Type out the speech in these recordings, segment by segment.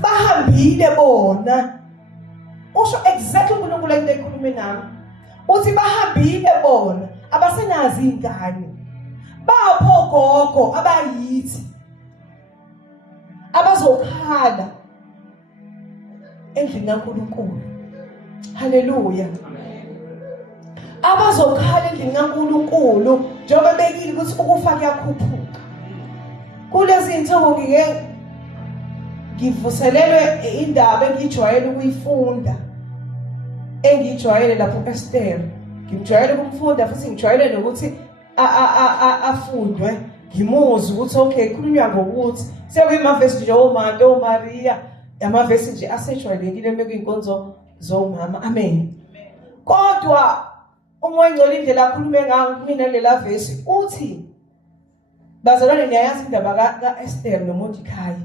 bahambile bona. Usho exactly uNkulunkulu into ekhulume nami. Uthi bahambile bona abasenazi ingane. Bapho gogo abayithi abazokhala endlini kaNkulunkulu. Haleluya. Abazokhala endlini kaNkulunkulu njengoba bekile ukuthi ukufa kuyakhuphuka. Kulezi insuku ngivuselelwe indaba engijwayele ukuyifunda. Engijwayele lapho Esther. Ngijwayele ukumfunda futhi ngijwayele nokuthi afundwe. Ngimuzwe ukuthi okay kukhulunywa ngokuthi sekuyimavesi nje oManto Maria amavesi nje asejwayelekile mekuyinkonzo zomama. Amen. Kodwa umoya ngcwele indlela akhulume ngayo kumina lela vesi uthi bazalwane niyayazi indaba kaEsther noMordecai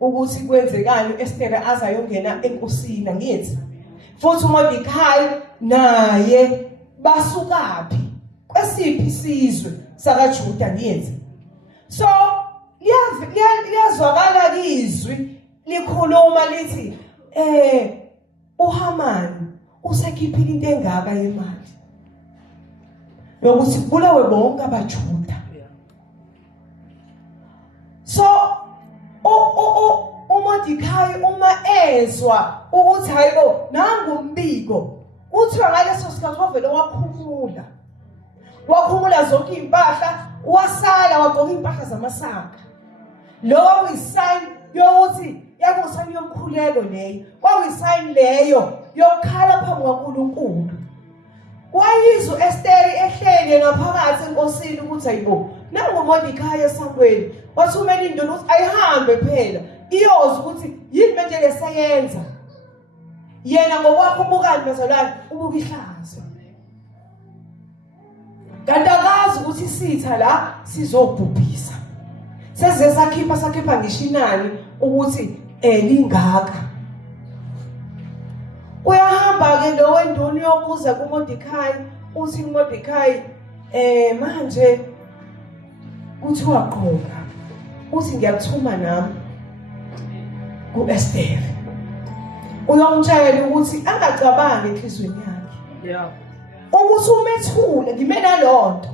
ukuthi kwenzekani uEsther azayongena enkosini ngithi futhi uMordecai naye basukaphi kwesiphi isizwe sakaJuda ngithi so liyazwakala izwi likhuluma lithi uHaman usekhiphile into engaka yemali lokuthi kubulawe bonke abaJuda. So uMordecai uma ezwa ukuthi hayibo nangu umbiko uthiwa ngaleso sikhathi wavele wakhumula zonke impahla wasala wagqoka impahla zamasaka. Lo kwakuyisign yokuthi yakusani yomkhuleko leyo kwakuyisign leyo yokukhala phambi kaNkulunkulu. Wayizwa Esther ehlele ngaphakathi enkosini ukuthi hayibo nangu uMordecai esangweni wathumela induna ukuthi ayihambe phela iyoza ukuthi yini manje lesayenza yena ngokwakho ubukani bazalwane ubuka ihlazo kanti akazi ukuthi isitha la sizobhubhisa seze sakhipha ngishinani ukuthi lingaka. Uyahamba ke lo wenduna uyobuza kuMordecai uthi uMordecai manje uthi waqoka uthi ngiyakuthuma nami kuEsther uyomtshela ukuthi angacabangi enhlizweni yakhe ukuthi umethule ngimena lonto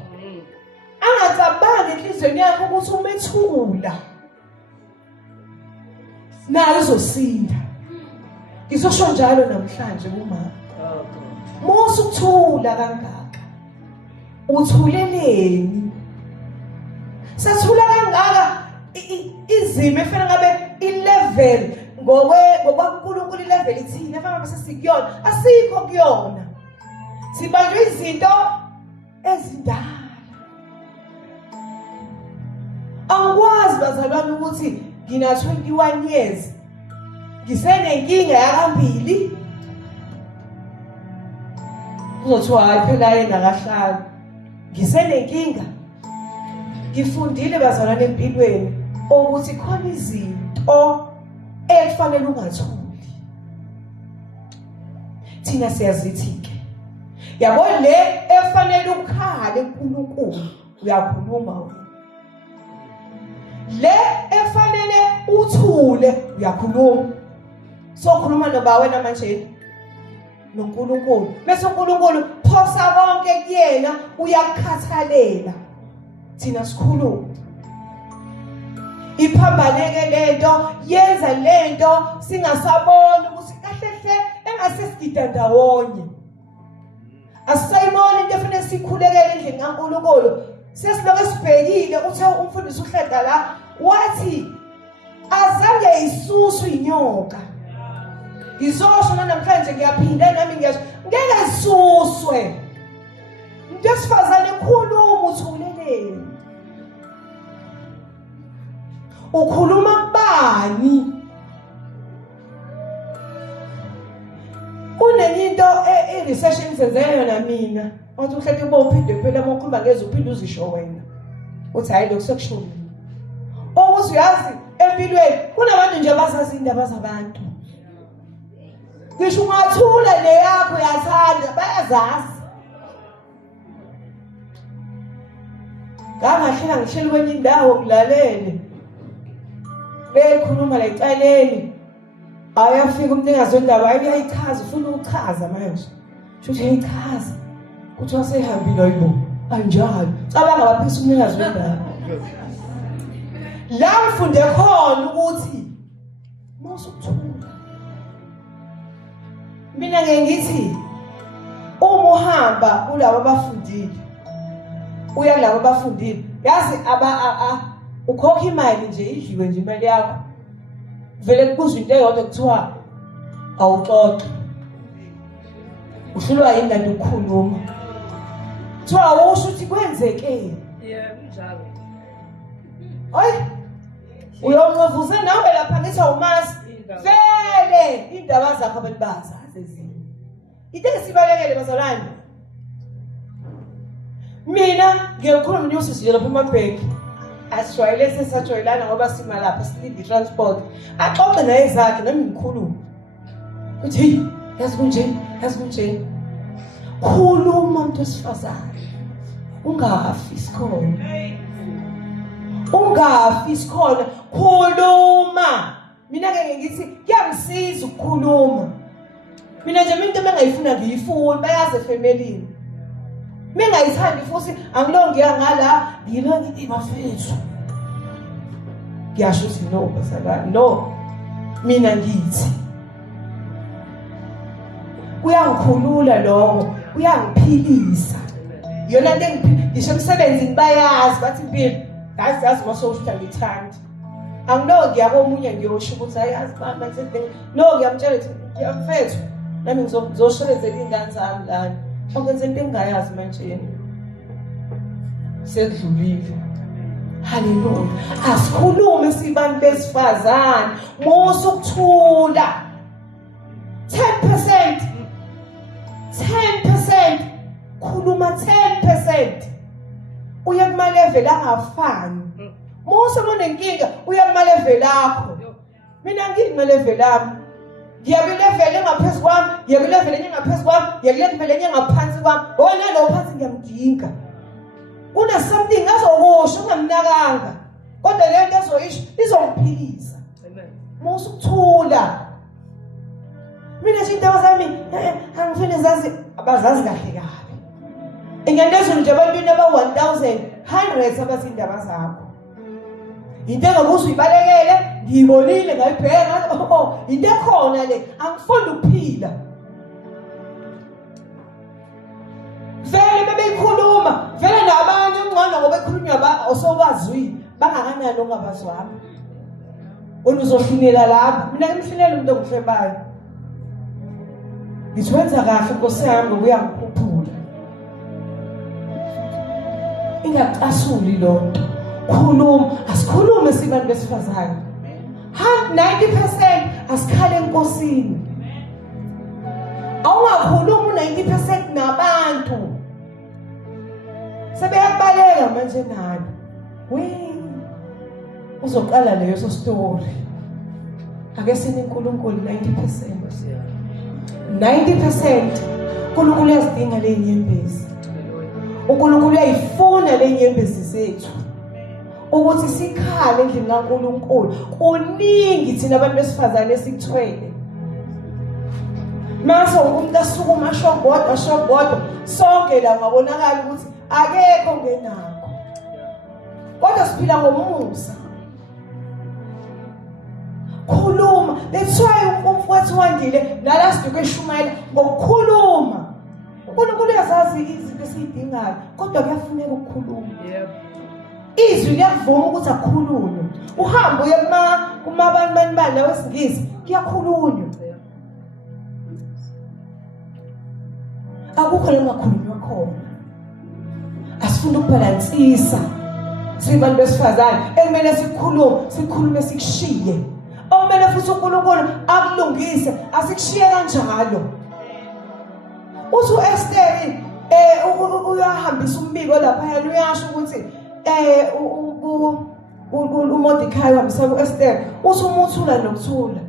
angacabangi enhlizweni yakhe ukuthi umethula naye uzosinda. Ngizosho njalo namhlanje kumama musu ukuthula kangaka uthuleleni sathula kangaka izimo efana ngabe ilevel ngokuNkulunkulu ilevel ithini efana bese sikuyona asikho kuyona sibanjwe izinto ezindala. Angikwazi bazalwane ukuthi ngina 21 years ngisenenkinga yakambili uzothiwa hayi phela yena kahlali ngisenenkinga. Ngifundile bazalwane empilweni ukuthi khona izinto ekufanele ungathuli. Thina siyazithi-ke yabo le efanele ukhale kuNkulunkulu uyakhuluma wena. Le efanele uthule uyakhuluma. So khuluma noba wena manje noNkulunkulu bese uNkulunkulu phosa konke kuyena uyakukhathalela. Thina sikhuluma iphambaneke lento yenza lento singasaboni ukuthi kahle engasesigida ndawonye asayibona into efanele sikhulekele endlini kaNkulunkulu. Sesiloke sibhekile uthe umfundisi uhleda la wathi azange isuswe inyoka. Ngizosho namhlanje ngiyaphinda nami ngiyasho ngeke isuswe. Into esifazane khuluma uthuleleni. Ukhuluma kubani? Kunenye into research engizenzayo yona mina. Wathi uhleke uba uphinde phela mokhuluma ngeze uphinde uzisho wena. Uthi hayi lokho sekusho mina. Ukuthi uyazi empilweni kunabantu nje abazazi indaba zabantu. Ngisho ungathula le yakho yathanda bayazazi. Ngangahlela ngishela kwenye indawo ngilalele. bekhuluma la ecaleni ayafika umnikazi wendaba ayichaza ufuna ukuchaza manje futhi uyayichaza kuthi wasehambile ayibo anjalo cabanga baphisa umnikazi wendaba la ufunde khona ukuthi mawusuthula mina ngithi uma uhamba kulabo abafundile uya kulabo abafundile yazi ukhokha imali nje idliwe nje imali yakho vele kubuza into eyodwa kuthiwa awuxoxe uhlulwa yini kanti ukukhuluma kuthiwa awusho ukuthi kwenzeke njalo oyi uyonqevuze nawe lapha ngithi awumazi vele indaba zakho abantu bazazi ezinye into esibalekele bazalwane mina ngiyokhuluma news nje lapha emabhenki asijwayele sesajwayelana ngoba sima lapha silinde transport axoxe naye zakhe nami ngikhuluma uthi hey yazi kunje khuluma umuntu wesifazane ungafi isikhona khuluma mina ke ngithi kuyangisiza ukukhuluma mina nje into engayifuna ngiyifuna bayazi efemelini mengayithandi futhi angilongiya ngala ngilonga ithi bafethu ngiyasho ukuthi no basala no mina ngithi kuyangikhulula lokho kuyangiphilisa yona into ngisho emsebenzini bayazi bathi impilo yazi masowushutha ngithandi angilongi yakomunye ngiyosho ukuthi ayazi mama no ngiyamtshela ukuthi ngiyamfethu nami ngizoshelezela ingane zami lana ongenze into engayazi manje sekudlulile haleluya asikhulume sibantu besifazane musu ukuthula 10% khuluma 10% uya kuma level angafani musu monenkinga uya kuma level akho mina ngikuma level ami ngiyabelevele ngaphezulu kwami ngiyabelevele ngaphezulu kwami ngiyabelevele ngaphansi kwami wona lo phansi ngiyamdinga kuna something azokusho ungamnakanga kodwa le nto azoyisho izongiphilisa amen musu ukuthula mina nje indaba zami angifune zazi abazazi kahle kahle ingandezweni nje abantwini aba-1000 hundreds abazindaba zakho into engakuze uyibalekele ngiyibonile ngayibheka into ekhona le angifuni ukuphila vele bebeyikhuluma vele nabanye ungcono ngoba bekhulunywa osowazwile bangakanani ongabazwanga wena uzohlinela lapha mina ngimhlinela umuntu ongihlebayo ngithi wenza kahle Nkosi yami ngokuya ngikhuphula ingacasuli lonto khuluma asikhulume sibantu besifazane 90% asikhale enkosini awungakhuluma 90% nabantu sebeyakubaleka manje nabi uzoqala leyo story ake sine uNkulunkulu 90% uNkulunkulu uyazidinga le nyembezi uNkulunkulu uyayifuna le nyembezi zethu ukuthi sikhale endlini kaNkulunkulu kuningi thina abantu besifazane esikuthwele mase umuntu asukuma shobodwa sonke la ngabonakala ukuthi akekho ngenakho kodwa siphila ngomusa khuluma that's why umfowethu wandile nala siduke eshumayela ngokukhuluma uNkulunkulu uyazazi izinto esizidingayo kodwa kuyafuneka ukukhuluma izwi liyavuma ukuthi akukhulunywe uhambe uye kuma abantu lawo esingisi kuyakhulunywa akukho lengakhulunywa khona asifuna ukubalansisa sibantu besifazane ekumele sikhulume sikushiye okumele futhi uNkulunkulu akulungise asikushiye kanjalo uthi uEsther uyahambisa umbiko lapha yena uyasho ukuthi uMordekhai uhambisa uEsther uthi umuthula nokuthula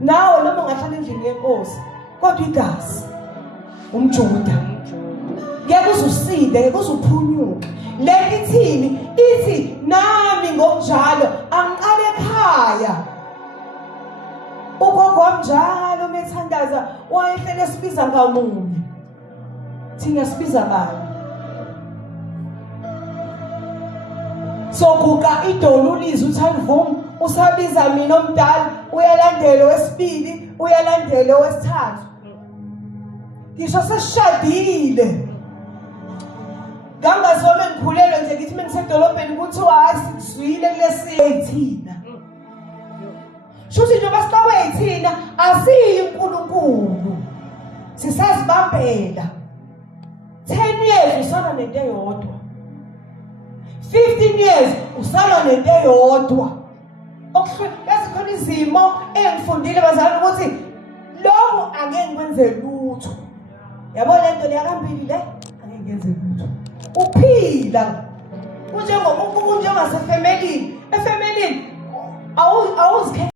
nawe noma ungahlala endlini yenkosi kodwa igazi umJuda ngeke uzusinde ngeke uzuphunyuke lekithini ithi nami ngokunjalo angiqale ekhaya. Ugogo wami njalo methandaza wayehlele sibiza ngamunye. Thina sibiza bani? Sokuka idolo ulizwe uThandvuma usabiza mina omdala uyalandela wesibili uyalandela wesithathu. Ngisho sesishadile. Ngangazome ngikhulelwe nje ngithi mengisedolobheni kuthiwa hayi sikuzwile kulesiye thina. Shuthi njengoba sibawe thina asiyi uNkulunkulu. Sisazibambela. 10 years usana nento eyodwa. 15 years usana nento eyodwa. Okuhlezi izimo engifundile bazalwane ukuthi lokho angeke ngikwenze lutho. Yabo lento leyakambili le angeke ngenze lutho. Uphila kunjengoba unjengasefemelini. Efemelini awuzikhe